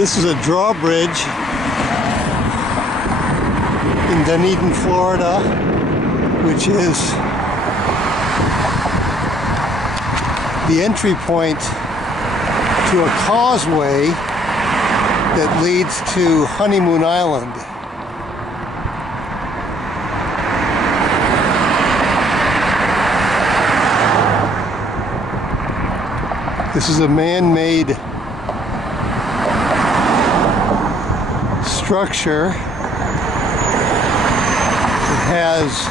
This is a drawbridge in Dunedin, Florida, which is the entry point to a causeway that leads to Honeymoon Island. This is a man-made structure that has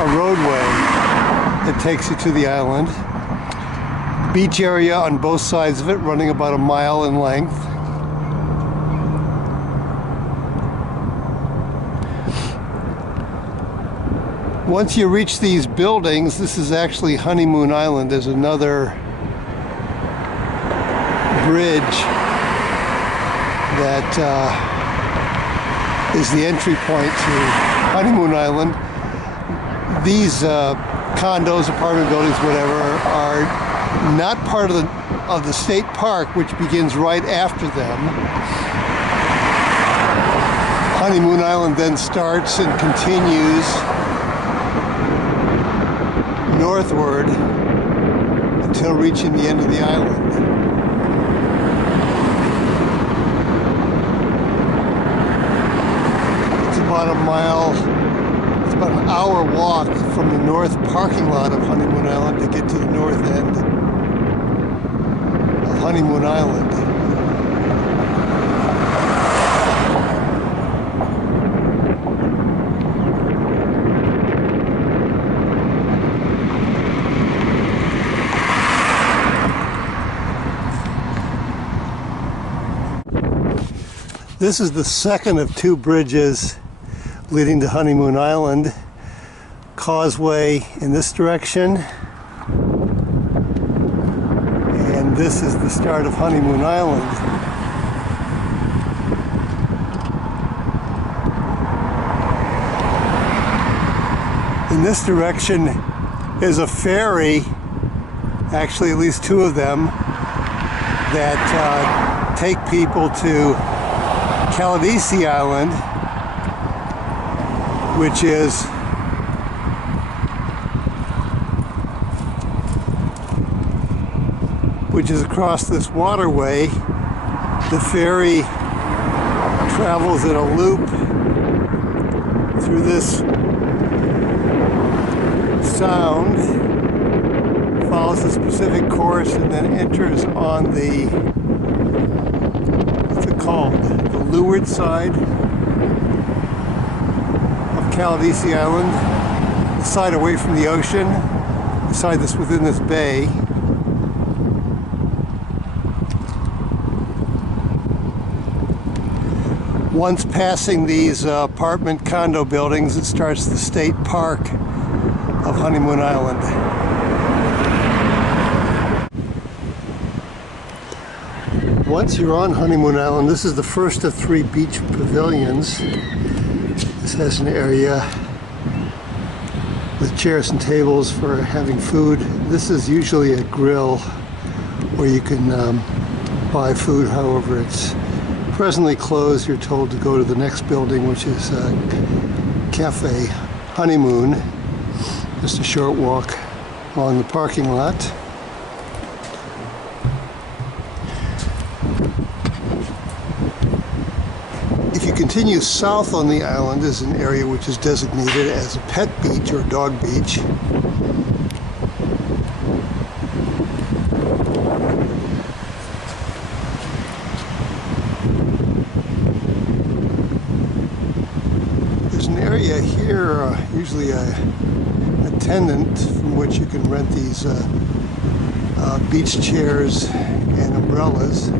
a roadway that takes you to the island. Beach area on both sides of it, running about a mile in length. Once you reach these buildings, this is actually Honeymoon Island. There's another bridge that is the entry point to Honeymoon Island. These condos, apartment buildings, whatever, are not part of the state park, which begins right after them. Honeymoon Island then starts and continues northward until reaching the end of the island. About a mile, it's about an hour walk from the north parking lot of Honeymoon Island to get to the north end of Honeymoon Island. This is the second of two bridges leading to Honeymoon Island. Causeway in this direction, and this is the start of Honeymoon Island. In this direction is a ferry, actually at least two of them, that take people to Caladesi Island, which is across this waterway. The ferry travels in a loop through this sound, follows a specific course, and then enters on the, what's it called, the leeward side of Caladesi Island, the side away from the ocean, the side that's within this bay. Once passing these apartment condo buildings, it starts the state park of Honeymoon Island. Once you're on Honeymoon Island, this is the first of three beach pavilions. This has an area with chairs and tables for having food. This is usually a grill where you can buy food. However, it's presently closed. You're told to go to the next building, which is Cafe Honeymoon. Just a short walk along the parking lot. If you continue south on the island is an area which is designated as a pet beach or dog beach. There's an area here, usually a tenant, from which you can rent these beach chairs and umbrellas.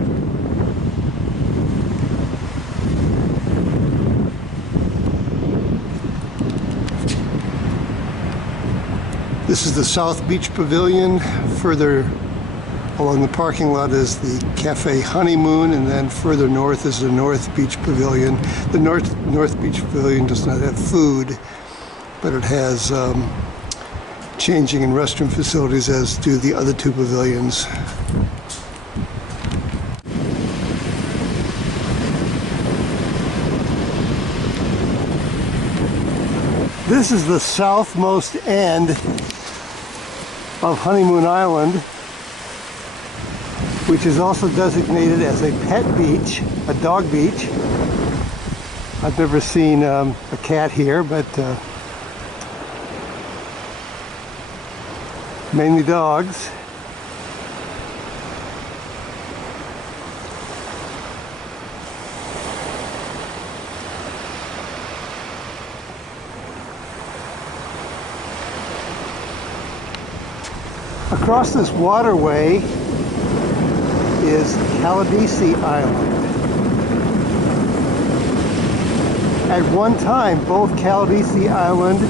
This is the South Beach Pavilion. Further along the parking lot is the Cafe Honeymoon, and then further north is the North Beach Pavilion. The North Beach Pavilion does not have food, but it has changing and restroom facilities, as do the other two pavilions. This is the southmost end of Honeymoon Island, which is also designated as a pet beach, a dog beach. I've never seen a cat here, but mainly dogs. Across this waterway is Caladesi Island. At one time, both Caladesi Island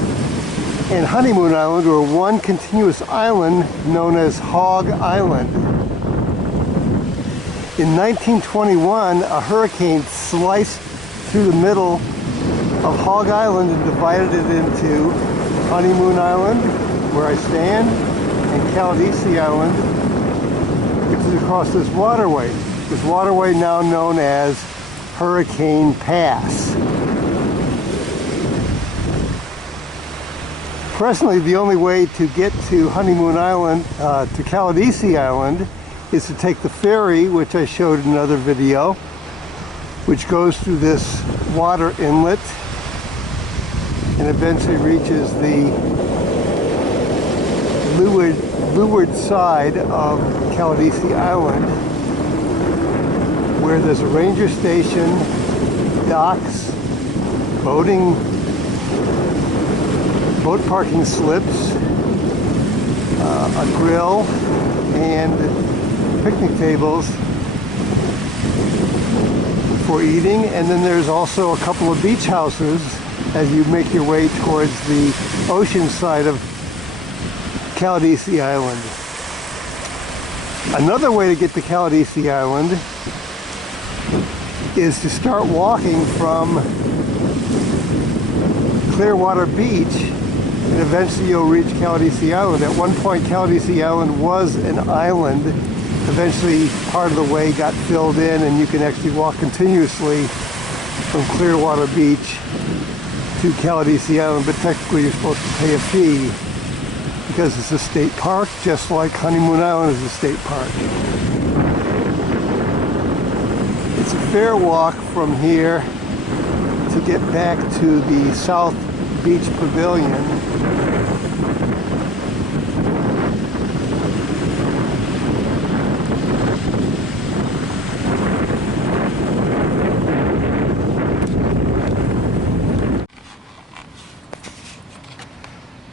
and Honeymoon Island were one continuous island known as Hog Island. In 1921, a hurricane sliced through the middle of Hog Island and divided it into Honeymoon Island, where I stand, and Caladesi Island, which is across this waterway. This waterway now known as Hurricane Pass. Presently, the only way to get to Honeymoon Island, to Caladesi Island, is to take the ferry, which I showed in another video, which goes through this water inlet and eventually reaches the leeward side of Caladesi Island, where there's a ranger station, docks, boat parking slips, a grill, and picnic tables for eating. And then there's also a couple of beach houses as you make your way towards the ocean side of Caladesi Island. Another way to get to Caladesi Island is to start walking from Clearwater Beach, and eventually you'll reach Caladesi Island. At one point, Caladesi Island was an island. Eventually, part of the way got filled in, and you can actually walk continuously from Clearwater Beach to Caladesi Island, but technically you're supposed to pay a fee because it's a state park, just like Honeymoon Island is a state park. It's a fair walk from here to get back to the South Beach Pavilion.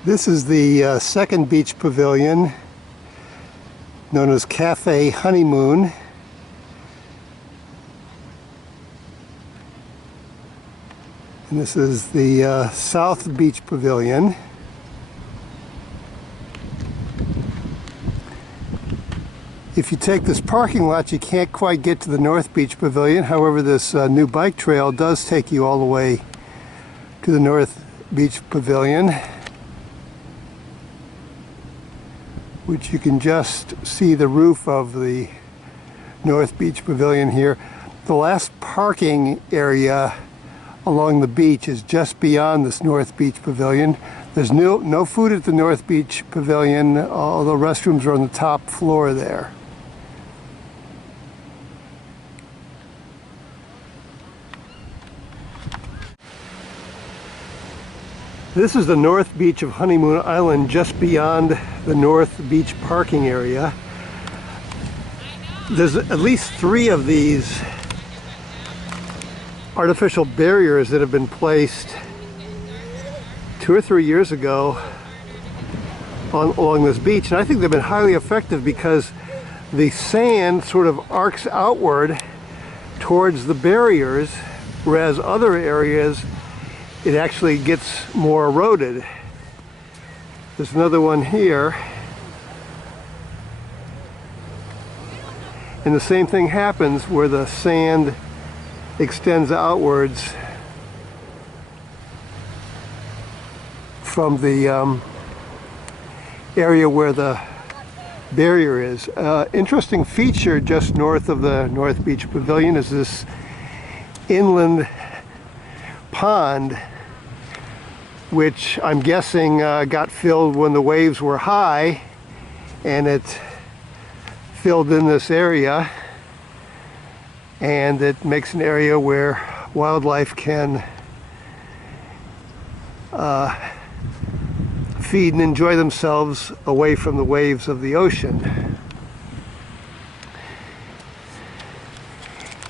This is the second beach pavilion, known as Cafe Honeymoon. And this is the South Beach Pavilion. If you take this parking lot, you can't quite get to the North Beach Pavilion. However, this new bike trail does take you all the way to the North Beach Pavilion, which you can just see the roof of the North Beach Pavilion here. The last parking area along the beach is just beyond this North Beach Pavilion. There's no food at the North Beach Pavilion, although restrooms are on the top floor there. This is the North Beach of Honeymoon Island, just beyond the North Beach parking area. There's at least 3 of these artificial barriers that have been placed 2 or 3 years ago along this beach, and I think they've been highly effective because the sand sort of arcs outward towards the barriers, whereas other areas it actually gets more eroded. There's another one here, and the same thing happens where the sand extends outwards from the area where the barrier is. Interesting feature just north of the North Beach Pavilion is this inland pond which I'm guessing got filled when the waves were high, and it filled in this area, and it makes an area where wildlife can feed and enjoy themselves away from the waves of the ocean.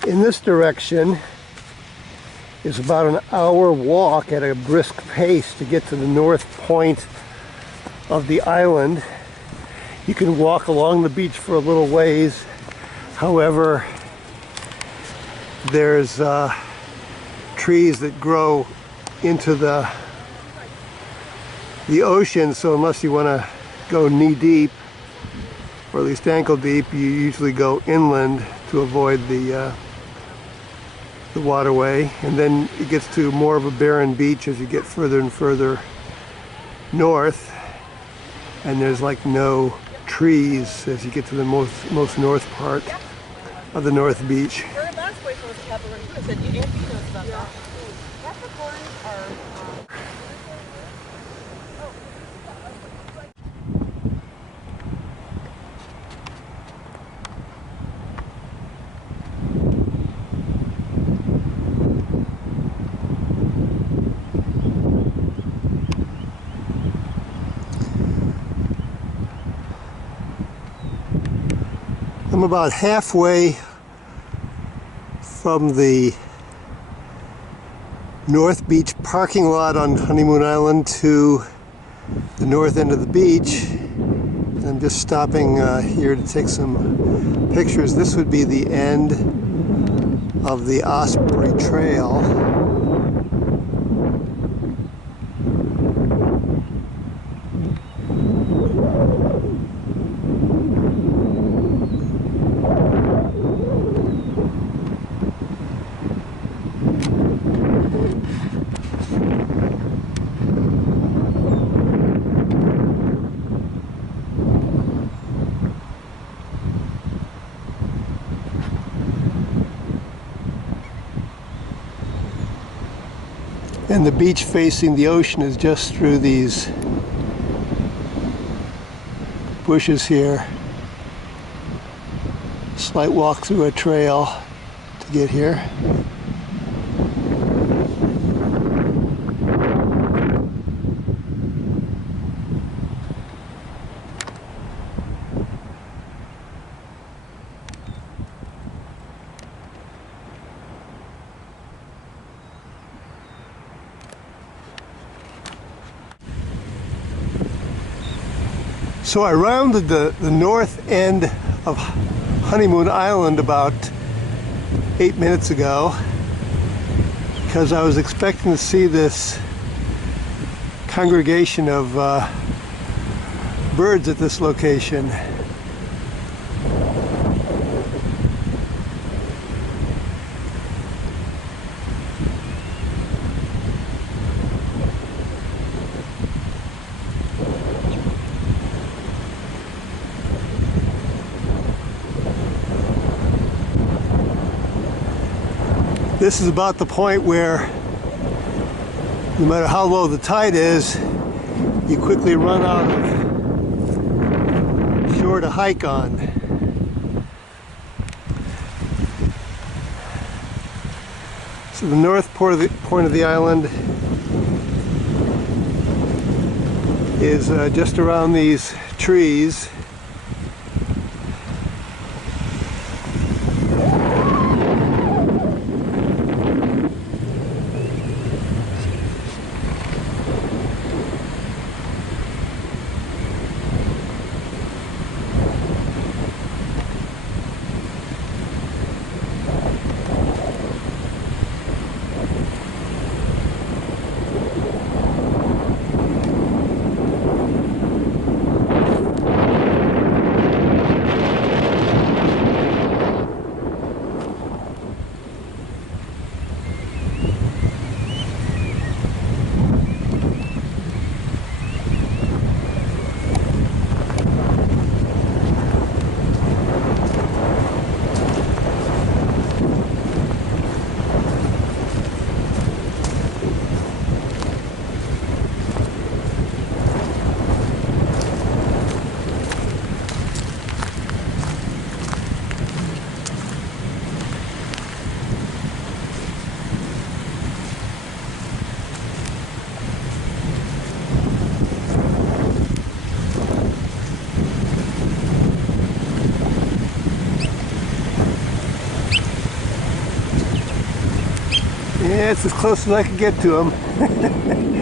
In this direction is about an hour walk at a brisk pace to get to the north point of the island. You can walk along the beach for a little ways. However, there's trees that grow into the ocean, so unless you want to go knee deep, or at least ankle deep, you usually go inland to avoid the waterway. And then it gets to more of a barren beach as you get further and further north, and there's like no trees as you get to the most north part of the North Beach. I'm about halfway from the North Beach parking lot on Honeymoon Island to the north end of the beach. I'm just stopping here to take some pictures. This would be the end of the Osprey Trail. And the beach facing the ocean is just through these bushes here. Slight walk through a trail to get here. So I rounded the north end of Honeymoon Island about 8 minutes ago because I was expecting to see this congregation of birds at this location. This is about the point where, no matter how low the tide is, you quickly run out of shore to hike on. So the north point of the island is just around these trees. That's as close as I could get to him.